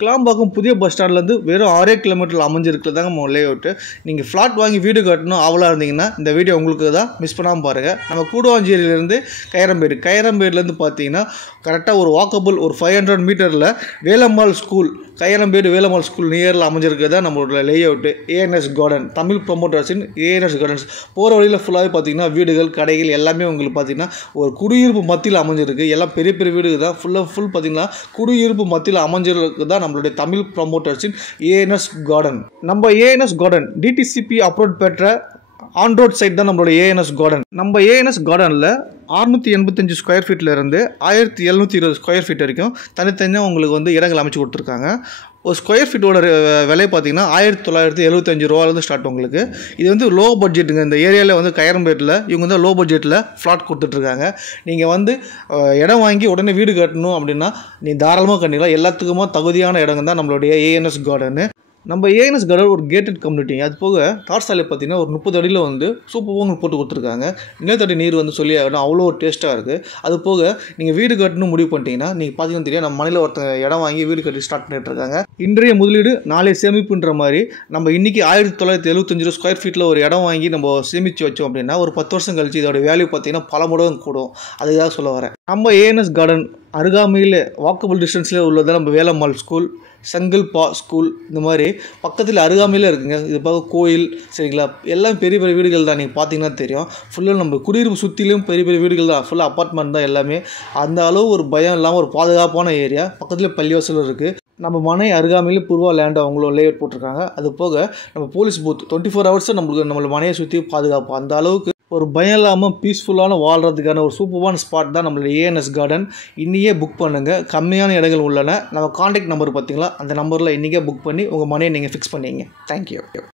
கிளாம்பாக்கம் புதிய பஸ் ஸ்டாண்ட்லேருந்து வெறும் 6 கிலோமீட்டரில் அமைஞ்சிருக்கிறது தாங்க நம்ம லே அவுட்டு. நீங்கள் ஃப்ளாட் வாங்கி வீடு கட்டணும் ஆவலாக இருந்தீங்கன்னா இந்த வீடியோ உங்களுக்கு தான், மிஸ் பண்ணாமல் பாருங்கள். நம்ம கூடுவாஞ்சேரியிலேருந்து கையரம்பேடுலேருந்து பார்த்தீங்கன்னா கரெக்டாக ஒரு வாக்கபிள் ஒரு 500 மீட்டரில் வேலம்மாள் ஸ்கூல், கையரம்பேடு வேலம்மாள் ஸ்கூல் நியரில் அமைஞ்சிருக்கிறது தான் நம்மளோட layout. ANS garden, Tamil ப்ரொமோட்டர்ஸின் ஏஎன்எஸ் கார்டன்ஸ். போகிற வழியில் ஃபுல்லாகவே பார்த்தீங்கன்னா வீடுகள், கடைகள் எல்லாமே உங்களுக்கு பார்த்தீங்கன்னா ஒரு குடியிருப்பு மத்தியில் அமைஞ்சிருக்கு. எல்லாம் பெரிய பெரிய வீடுகள் தான், ஃபுல் பார்த்தீங்கன்னா குடியிருப்பு மத்தியில் அமைஞ்சிருக்கு தான் நம்மளுடைய தமிழ் ப்ரொமோட்டர்ஸின் ஏஎன்எஸ் கார்டன். நம்ம ஏஎன்எஸ் கார்டன் டிடிசிபி அப்ரோட் பெற்ற ஆன் ரோட் சைட் தான் நம்மளோட ஏஎன்எஸ் கார்டன். நம்ம ஏஎன்எஸ் கார்டனில் 685 ஸ்கொயர் ஃபீட்டில் இருந்து 1720 ஸ்கொயர் ஃபீட் வரைக்கும் தனித்தனியாக உங்களுக்கு வந்து இடங்கள் அமைச்சு கொடுத்துருக்காங்க. ஒரு ஸ்கொயர் ஃபீட்டோட விலை பார்த்தீங்கன்னா 1975 ரூபாலேருந்து ஸ்டார்ட். உங்களுக்கு இது வந்து லோ பட்ஜெட்டுங்க. இந்த ஏரியாவில் வந்து கையரம்பேட்டில் இவங்க வந்து லோ பட்ஜெட்டில் ஃப்ளாட் கொடுத்துட்ருக்காங்க. நீங்கள் வந்து இடம் வாங்கி உடனே வீடு கட்டணும் அப்படின்னா நீ தாராளமாக கட்டிக்கலாம். எல்லாத்துக்குமா தகுதியான இடங்க தான் நம்மளுடைய ஏஎன்எஸ் கார்டனு. நம்ம ஏஎன்எஸ் கார்டன் ஒரு கேட்டட் கம்யூனிட்டி. அது போக தார்சாலை பார்த்தீங்கன்னா ஒரு 30 அடியில் வந்து சூப்பராக போட்டு கொடுத்துருக்காங்க. நிலத்தடி நீர் வந்து சொல்லி ஆகணும், அவ்வளோ டேஸ்ட்டாக இருக்குது. அது போக நீங்கள் வீடு கட்டணும் முடிவு பண்ணிட்டீங்கன்னா நீங்கள் பார்த்தீங்கன்னா தெரியும், நம்ம மனையில் ஒருத்தர் இடம் வாங்கி வீடு கட்டி ஸ்டார்ட் பண்ணிட்டு இருக்காங்க. இன்றைய முதலீடு நாளைய சேமிப்புன்ற மாதிரி நம்ம இன்றைக்கி 1975 ஸ்கொயர் ஃபீட்டில் ஒரு இடம் வாங்கி நம்ம சேமித்து வச்சோம் அப்படின்னா ஒரு 10 வருஷம் கழிச்சு இதோட வேல்யூ பார்த்தீங்கன்னா பல மடங்கு கூடும். அதுக்காக சொல்ல வரேன். நம்ம ஏஎன்எஸ் கார்டன் அருகாமையில் வாக்கபிள் டிஸ்டன்ஸில் உள்ளது நம்ம வேலம்மாள் ஸ்கூல், செங்கல்பா ஸ்கூல், இந்த மாதிரி பக்கத்தில் அருகாமையில் இருக்குங்க. இது பார்க்க கோயில், சரிங்களா, எல்லாம் பெரிய பெரிய வீடுகள் தான். நீங்கள் பார்த்தீங்கன்னா தெரியும், ஃபுல்லாக நம்ம குடியிருப்பு சுற்றிலும் பெரிய பெரிய வீடுகள் தான், ஃபுல்லாக அப்பார்ட்மெண்ட் தான் எல்லாமே. அந்த அளவு ஒரு பயம் இல்லாமல் ஒரு பாதுகாப்பான ஏரியா. பக்கத்தில் பள்ளிவாசலும் இருக்குது. நம்ம மனை அருகாமையில் பூர்வா லேண்ட் அவங்களோட லேஅவுட் போட்டிருக்காங்க. அது போக நம்ம போலீஸ் பூத் 24 ஹவர்ஸும் நம்மளோட மனையை சுற்றி பாதுகாப்பு. அந்த அளவுக்கு ஒரு பயம் இல்லாமல் பீஸ்ஃபுல்லான வாழ்கிறதுக்கான ஒரு சூப்பரான ஸ்பாட் தான் நம்மளோட ஏஎன்எஸ் கார்டன். இன்றைக்கே புக் பண்ணுங்கள். கம்மியான இடங்கள் உள்ளன. நம்ம காண்டாக்ட் நம்பர் பார்த்தீங்களா, அந்த நம்பரில் இன்றைக்கே புக் பண்ணி உங்கள் மனையை நீங்கள் ஃபிக்ஸ் பண்ணிங்க. தேங்க்யூ.